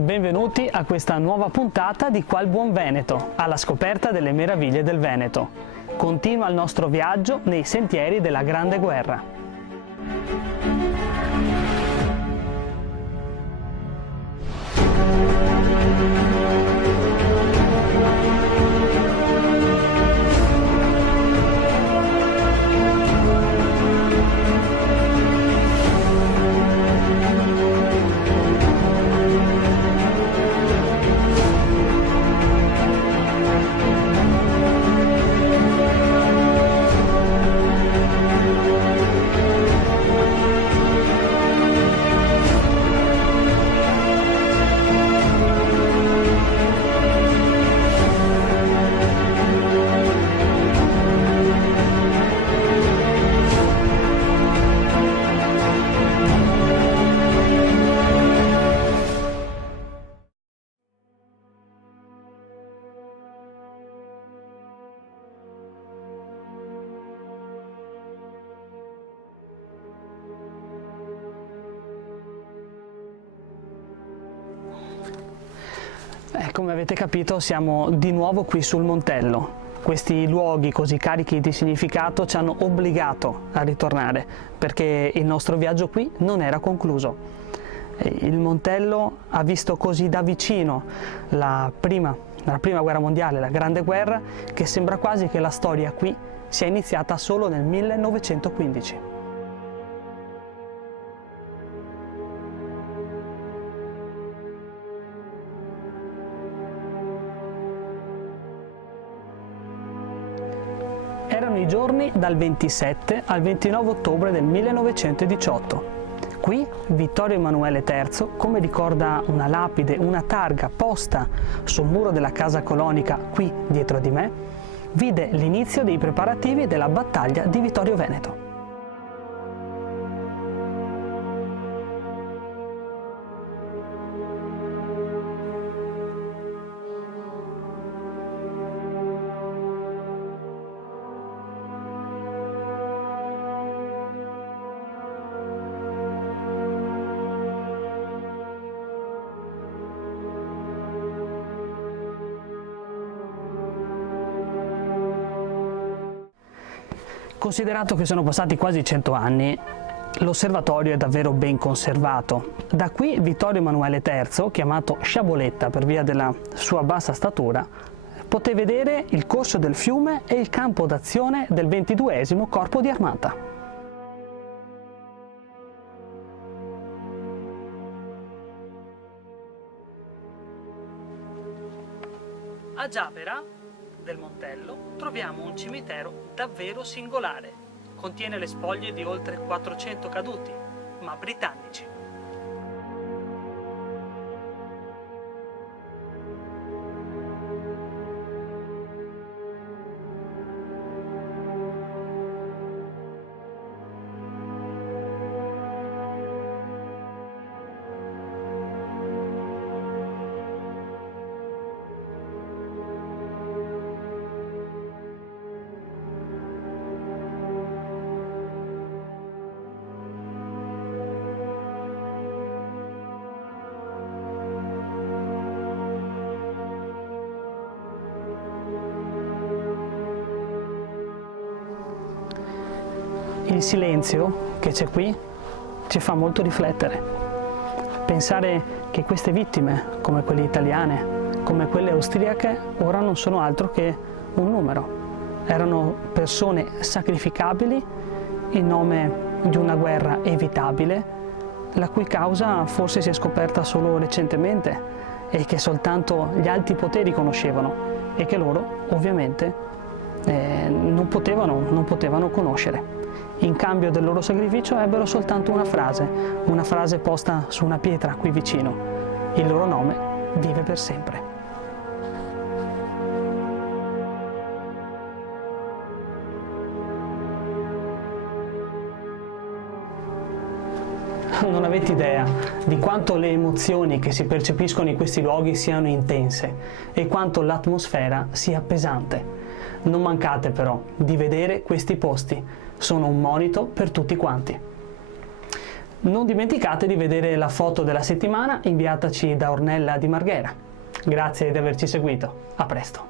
Benvenuti a questa nuova puntata di Qua il Buon Veneto, alla scoperta delle meraviglie del Veneto. Continua il nostro viaggio nei sentieri della Grande Guerra. Come avete capito, siamo di nuovo qui sul Montello. Questi luoghi così carichi di significato ci hanno obbligato a ritornare, perché il nostro viaggio qui non era concluso. Il Montello ha visto così da vicino la prima guerra mondiale, la Grande Guerra, che sembra quasi che la storia qui sia iniziata solo nel 1915. Erano i giorni dal 27 al 29 ottobre del 1918. Qui Vittorio Emanuele III, come ricorda una lapide, una targa posta sul muro della casa colonica qui dietro di me, vide l'inizio dei preparativi della battaglia di Vittorio Veneto. Considerato che sono passati quasi 100 anni, l'osservatorio è davvero ben conservato. Da qui Vittorio Emanuele III, chiamato Sciaboletta per via della sua bassa statura, poté vedere il corso del fiume e il campo d'azione del 22° Corpo di Armata. A Giavera del Montello troviamo un cimitero davvero singolare. Contiene le spoglie di oltre 400 caduti, ma britannici. Il silenzio che c'è qui ci fa molto riflettere. Pensare che queste vittime, come quelle italiane, come quelle austriache, ora non sono altro che un numero. Erano persone sacrificabili in nome di una guerra evitabile, la cui causa forse si è scoperta solo recentemente e che soltanto gli alti poteri conoscevano e che loro ovviamente non potevano conoscere. In cambio del loro sacrificio ebbero soltanto una frase posta su una pietra qui vicino. Il loro nome vive per sempre. Non avete idea di quanto le emozioni che si percepiscono in questi luoghi siano intense e quanto l'atmosfera sia pesante. Non mancate però di vedere questi posti, sono un monito per tutti quanti. Non dimenticate di vedere la foto della settimana inviataci da Ornella di Marghera. Grazie di averci seguito, a presto!